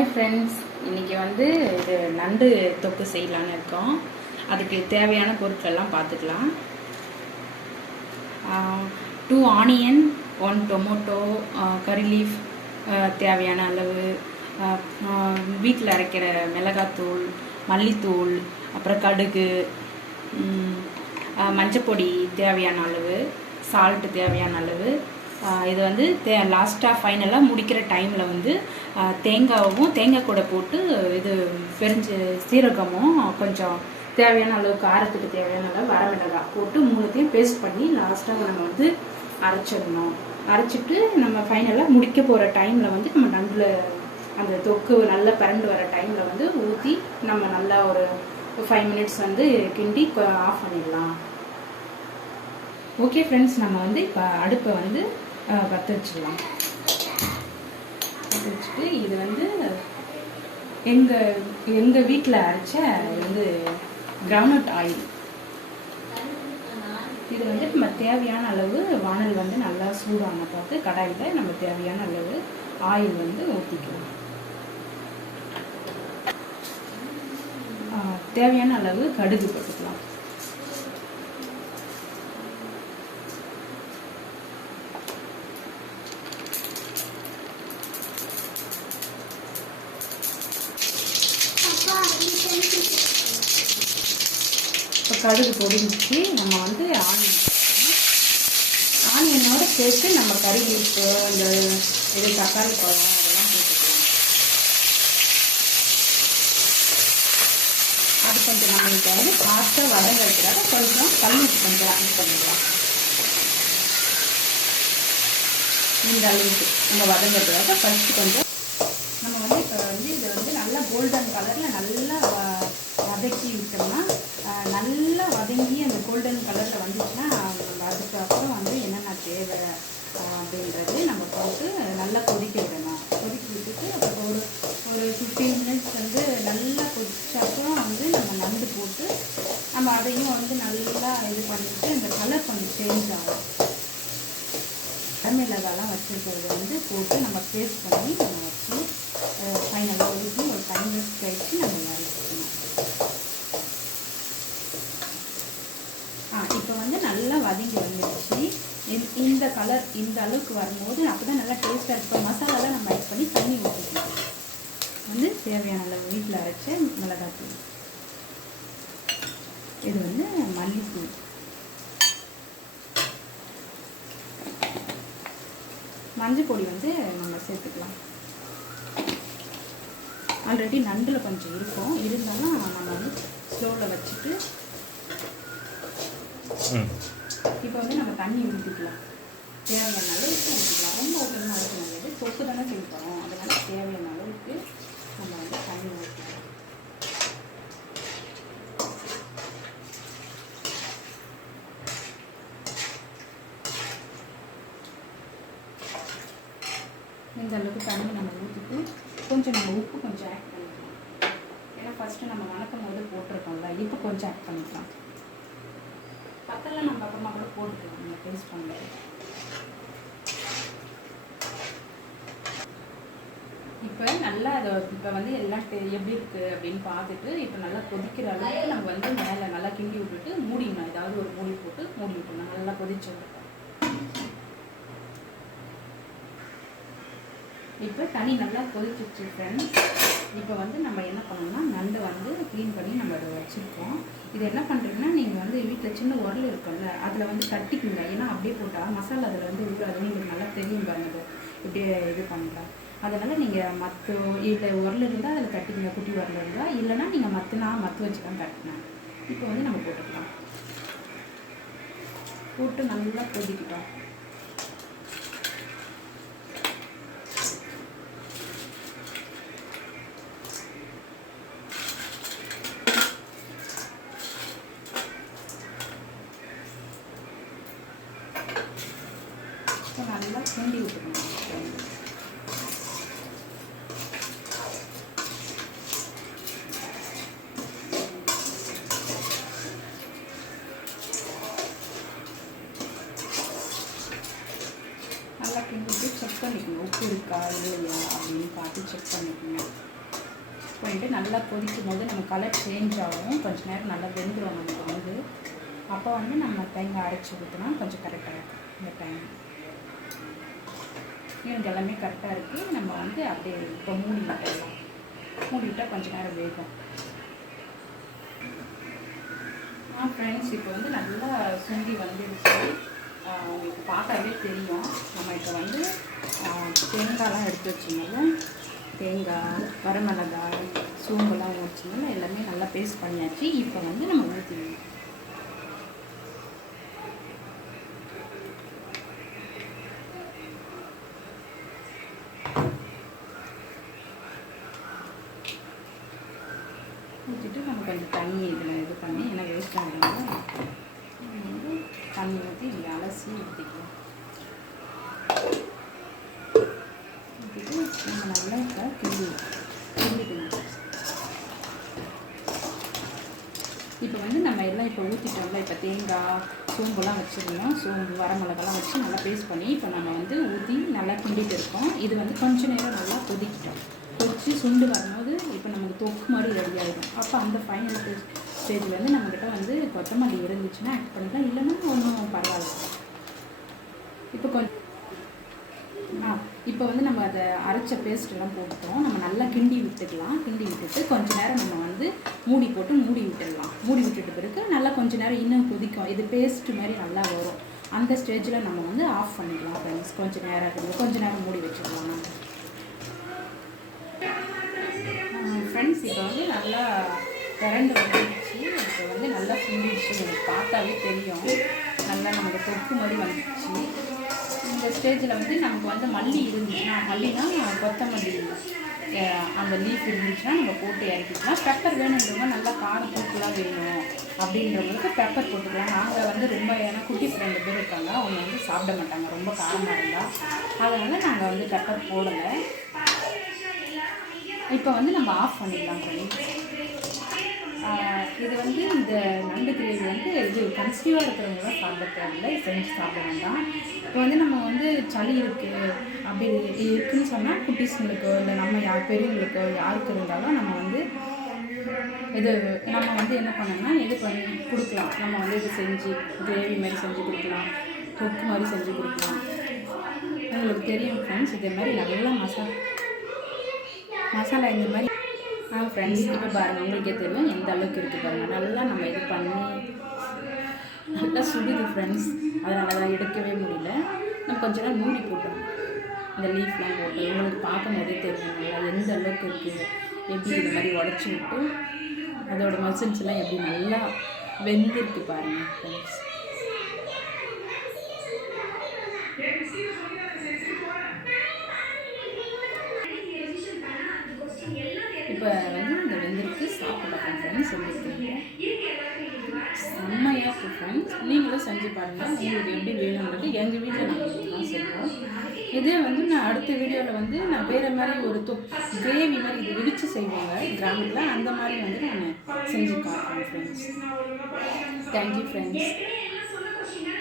Hi friends, இன்றைக்கி வந்து இது நண்டு தொக்கு செய்யலான்னு இருக்கோம். அதுக்கு தேவையான பொருட்கள்லாம் பார்த்துக்கலாம். 2 ஆனியன், 1 டொமேட்டோ, கறி லீஃப் தேவையான அளவு, வீட்டில் அரைக்கிற மிளகாத்தூள், மல்லித்தூள், அப்புறம் கடுகு, மஞ்சப்பொடி தேவையான அளவு, சால்ட்டு தேவையான அளவு. இது வந்து லாஸ்ட்டாக ஃபைனலாக முடிக்கிற டைமில் வந்து தேங்காய் கூட போட்டு இது சீரகமும் கொஞ்சம் தேவையான அளவு காரத்துக்கு தேவையான அளவு வரமிளகாய் போட்டு மூணுத்தையும் பேஸ்ட் பண்ணி லாஸ்ட்டாக நம்ம வந்து அரைச்சிடணும். அரைச்சிட்டு நம்ம ஃபைனலாக முடிக்க போகிற டைமில் வந்து நம்ம நண்டில் அந்த தொக்கு நல்லா பரண்டு வர டைமில் வந்து ஊற்றி நம்ம நல்லா ஒரு 5 மினிட்ஸ் வந்து கிண்டி ஆஃப் பண்ணிடலாம். ஓகே ஃப்ரெண்ட்ஸ், நம்ம வந்து இப்போ அடுப்பை வந்து பற்ற வச்சிடலாம். பற்ற வச்சுட்டு இது வந்து எங்கள் வீட்டில் அரைச்ச வந்து கிரவுண்ட்நட் ஆயில். இது வந்து நம்ம தேவையான அளவு வானல் வந்து நல்லா சூடான பார்த்து கடாயில் நம்ம தேவையான அளவு ஆயில் வந்து ஊற்றிக்கலாம். தேவையான அளவு கடுகு போட்டுக்கலாம். இப்போ கடுகு பொடிஞ்சிச்சு. நம்ம வந்து ஆனியனோட சேர்த்து நம்ம கறி லீஃபு, இந்த இது தக்காளி பழம் அதெல்லாம் போட்டுக்கலாம். அது கொஞ்சம் நம்மளுக்கு வந்து ஃபாஸ்ட்டாக வதங்கிறதுக்காக கொஞ்சம் கல் உப்பு கொஞ்சம் ஆட் பண்ணிக்கலாம். இந்த அளவுக்கு நம்ம வதங்கிறதுக்காக ஃபஸ்ட்டு கொஞ்சம் நம்ம வந்து இப்போ வந்து இதை வந்து நல்லா கோல்டன் கலரில் நல்லா வதக்கி விட்டோம்னா நல்லா வதங்கி அந்த கோல்டன் கலரில் வந்துச்சுன்னா நம்ம அதுக்கப்புறம் வந்து என்னென்ன தேவை அப்படின்றது நம்ம போட்டு நல்லா கொதிக்க விடணும். கொதிக்க விட்டுட்டு அப்புறம் ஒரு 15 மினிட்ஸ் வந்து நல்லா கொதிச்சப்புறம் வந்து நம்ம நண்டு போட்டு நம்ம அதையும் வந்து நல்லா இது பண்ணிவிட்டு இந்த கலர் கொஞ்சம் சேஞ்ச் ஆகும். வரமிளகாலாம் வச்சுருக்கிறது வந்து போட்டு நம்ம பேஸ்ட் பண்ணி நம்ம வச்சு ஃபைனலாக ஊற்றி ஒரு 5 மினிட்ஸ் கழிச்சு நம்ம வதக்கிக்கணும். இப்போ வந்து நல்லா வதங்கி வந்துடுச்சு. இந்த கலர் இந்த அளவுக்கு வரும்போது அப்போ தான் நல்லா டேஸ்ட்டாக இருக்கும். மசாலாலாம் நம்ம ஆட் பண்ணி தண்ணி ஊற்றிக்கலாம். வந்து தேவையான அளவு வீட்டில் அரைச்ச மிளகாத்தூள், இது வந்து மல்லித்தூள், மஞ்சள் பொடி வந்து நம்ம சேர்த்துக்கலாம். ஆல்ரெடி நண்டில் கொஞ்சம் இருக்கும், இருந்தாலும் நம்ம வந்து ஸ்லோவில் வச்சுட்டு இப்போ வந்து நம்ம தண்ணி ஊற்றிக்கலாம். தேவையான அளவுக்கு ஊற்றிக்கலாம். ரொம்ப ஊற்றணும் அளவுக்கு நல்லது. தொக்கு தானே செய்யப்போம், அதனால் தேவையான அளவுக்கு நம்ம வந்து தண்ணி ஊற்றிக்கலாம். இந்த அளவுக்கு தண்ணி நம்ம ஊற்றிட்டு கொஞ்சம் நம்ம உப்பு கொஞ்சம் ஆட் பண்ணிக்கலாம். ஏன்னா ஃபஸ்ட்டு நம்ம வணக்கும் போது போட்டிருக்கோம்ல, இப்போ கொஞ்சம் ஆட் பண்ணிக்கலாம். பத்தெல்லாம் நம்ம அப்புறமா கூட போட்டுக்கலாம். நம்ம டேஸ்ட் பண்ணலாம். இப்போ நல்லா அதை இப்போ வந்து எல்லாம் எப்படி இருக்குது அப்படின்னு பார்த்துட்டு இப்போ நல்லா கொதிக்கிற அளவுக்கு நம்ம வந்து மேலே நல்லா கிண்டி விட்டுட்டு மூடிடணும். ஏதாவது ஒரு மூடி போட்டு மூடி விட்டுணும். நல்லா கொதிச்சு விட்டுருக்கோம். இப்போ தண்ணி நல்லா கொதிச்சிச்சு ஃப்ரெண்ட்ஸ். இப்போ வந்து நம்ம என்ன பண்ணணும்னா நண்டை வந்து க்ளீன் பண்ணி நம்ம அதை வச்சுருக்கோம். இது என்ன பண்ணுறீங்கன்னா, நீங்கள் வந்து வீட்டில் சின்ன உரல் இருக்குல்ல, அதில் வந்து தட்டிக்குங்க. ஏன்னா அப்படியே போட்டால் மசாலா அதில் வந்து விழுவாது. நீங்கள் நல்லா தெரியும் பாருங்க இப்படியே இது பண்ணுறேன். அதனால் நீங்கள் மற்ற இல்லை உரல் இருந்தால் அதில் தட்டிக்குங்க, குட்டி உரல் இருந்தால். இல்லைனா நீங்கள் மற்ற வச்சு தான் தட்டினேன். இப்போ வந்து நம்ம போட்டுக்கலாம். போட்டு நல்லா கொதிக்கிட்டோம். நல்லா கிண்டி விட்டுக்கணும். நல்லா கிண்டிட்டு செக் பண்ணிக்கணும், உப்பு இருக்கா இல்லையா அப்படின்னு பார்த்து செக் பண்ணிக்கணும். பண்ணிட்டு நல்லா கொதிக்கும் போது நம்ம கலர் சேஞ்ச் ஆகும், கொஞ்சம் நேரம் நல்லா வெந்துடும் நமக்கு வந்து. அப்போ வந்து நம்ம தேங்காய் அரைச்சி ஊற்றினா கொஞ்சம் கரெக்டாக இருக்கும். இந்த டைம் எனக்கு எல்லாமே கரெக்டாக இருக்குது. நம்ம வந்து அப்படியே இப்போ மூடி விட்டுடலாம். மூடி விட்டால் கொஞ்சம் நேரம் வேகும். ஃப்ரெண்ட்ஸ், இப்போ வந்து நல்லா சுண்டி வந்துடுச்சு. உங்களுக்கு பார்த்தாவே தெரியும். நம்ம இப்போ வந்து தேங்காய்லாம் எடுத்து வச்சுனால தேங்காய், வரமிளகாய், சோம்பெல்லாம் வச்சுனால எல்லாமே நல்லா பேஸ்ட் பண்ணியாச்சு. இப்போ வந்து நம்ம ஊற்றிடணும். ஊற்றிட்டு நம்ம கொஞ்சம் தண்ணி இதில் இது பண்ணி ஏன்னா வேஸ்ட் ஆகிடுங்க. வந்து தண்ணி ஊற்றி இங்கே அலசி ஊற்றிக்கலாம். ஊற்றிட்டு நம்ம நல்லா இப்போ கிண்டிக்கணும். இப்போ வந்து நம்ம எல்லாம் இப்போ ஊற்றிட்டோம்ல, இப்போ தேங்காய், சோம்புலாம் வச்சுருந்தோம். சோம்பு, வரமிளகாலாம் வச்சு நல்லா பேஸ்ட் பண்ணி இப்போ நம்ம வந்து ஊற்றி நல்லா கிண்டிட்டு இருக்கோம். இது வந்து கொஞ்சம் நேரம் நல்லா கொதிக்கிட்டோம். கொதித்து சுண்டு வரும்போது இப்போ நமக்கு தொக்கு மாதிரி ரெடி ஆகிடும். அப்போ அந்த ஃபைனல் ஸ்டேஜில் வந்து நம்மக்கிட்ட வந்து கொத்தமல்லி இருந்துச்சுன்னா ஆட் பண்ணிக்கலாம், இல்லைன்னா ஒன்றும் பரவாயில்ல. இப்போ வந்து நம்ம அதை அரைச்ச பேஸ்ட்டெல்லாம் போட்டுட்டோம். நம்ம நல்லா கிண்டி விட்டுக்கலாம். கிண்டி விட்டுட்டு கொஞ்சம் நேரம் நம்ம வந்து மூடி போட்டு மூடி விட்டுடலாம். மூடி விட்டுட்டு பிறகு நல்லா கொஞ்சம் நேரம் இன்னும் கொதிக்கும். இது பேஸ்ட்டு மாதிரி நல்லா வரும். அந்த ஸ்டேஜில் நம்ம வந்து ஆஃப் பண்ணிடலாம் ஃப்ரெண்ட்ஸ். கொஞ்சம் நேரம் மூடி வச்சுக்கலாம். ஃப்ரெண்ட்ஸ், இப்போ வந்து நல்லா திரண்டு வந்துடுச்சு. இப்போ வந்து நல்லா சுண்டிடுச்சு. எனக்கு பார்த்தாவே தெரியும். நல்லா நமக்கு தொக்கு மாதிரி வந்துடுச்சு. இந்த ஸ்டேஜில் வந்து நமக்கு வந்து மல்லி இருந்துச்சுன்னா, மல்லினா கொத்தமல்லி அந்த லீஃப் இருந்துச்சுன்னா நம்ம போட்டு இறக்கிக்கலாம். பெப்பர் வேணுன்றவங்க நல்லா காரம் தூக்கலாக வேணும் அப்படின்றவங்களுக்கு பெப்பர் போட்டுக்கலாம். நாங்கள் வந்து ரொம்ப ஏன்னா குட்டிஸ் 2 பேர் இருக்காங்க, அவங்க வந்து சாப்பிட மாட்டாங்க ரொம்ப காரமாக இருந்தால். அதனால் நாங்கள் வந்து பெப்பர் போடலை. இப்போ வந்து நம்ம ஆஃப் பண்ணிடலாம் ஃப்ரெண்ட்ஸ். இது வந்து இந்த நண்டு கிரேவி வந்து இது கன்சீவாக இருக்கிறவங்க தான் சாப்பிட தேவையில்லை, செஞ்சு சாப்பிட வேண்டாம். இப்போ வந்து நம்ம வந்து சளி இருக்குது அப்படி இருக்குதுன்னு சொன்னால் குட்டீஸுங்களுக்கோ இல்லை நம்ம பெரியவங்களுக்கோ யாருக்கு இருந்தாலும் நம்ம வந்து நம்ம வந்து என்ன பண்ணோம்னா இது பண்ணி கொடுக்கலாம். நம்ம வந்து இது செஞ்சு கிரேவி மாதிரி செஞ்சு கொடுக்கலாம், தொக்கு மாதிரி செஞ்சு கொடுக்கலாம். உங்களுக்கு தெரியும் ஃப்ரெண்ட்ஸ், இதே மாதிரி நல்லா மசாலா இந்த மாதிரி ஃப்ரெண்ட்ஸ் இப்போ பாருங்கள், உங்களுக்கே தெரியும் எந்த அளவுக்கு இருக்குது பாருங்கள். நல்லா நம்ம இது பண்ணி நல்லா சுடுது ஃப்ரெண்ட்ஸ். அதனால தான் எடுக்கவே முடியல. நம்ம கொஞ்ச நேரம் மூடி போட்டோம். இந்த லீஃப்லாம் போட்டு உங்களுக்கு பார்க்கும் போதே தெரியும் நல்லா எந்த அளவுக்கு இருக்குது. எப்படி இது மாதிரி உடச்சி விட்டு அதோட மசில்ஸ்லாம் எப்படி நல்லா வெந்திருக்கு பாருங்கள் ஃப்ரெண்ட்ஸ். இப்போ வந்து இந்த வெந்திருக்கு சாப்பிடலாம் ஃப்ரெண்ட்ஸ். செம்மையாக இருக்குது ஃப்ரெண்ட்ஸ். நீங்களும் செஞ்சு பாருங்கள். உங்களுக்கு எப்படி வேணும்ன்றது எங்கள் வீட்டில் நாங்கள் தான் செய்வோம். இதே வந்து நான் அடுத்த வீடியோவில் வந்து நான் வேறு மாதிரி ஒரு கிரேவி மாதிரி இது இடித்து செய்வாங்க கிராமத்தில், அந்த மாதிரி வந்து நான் செஞ்சு காட்டுறேன் ஃப்ரெண்ட்ஸ். Thank you friends.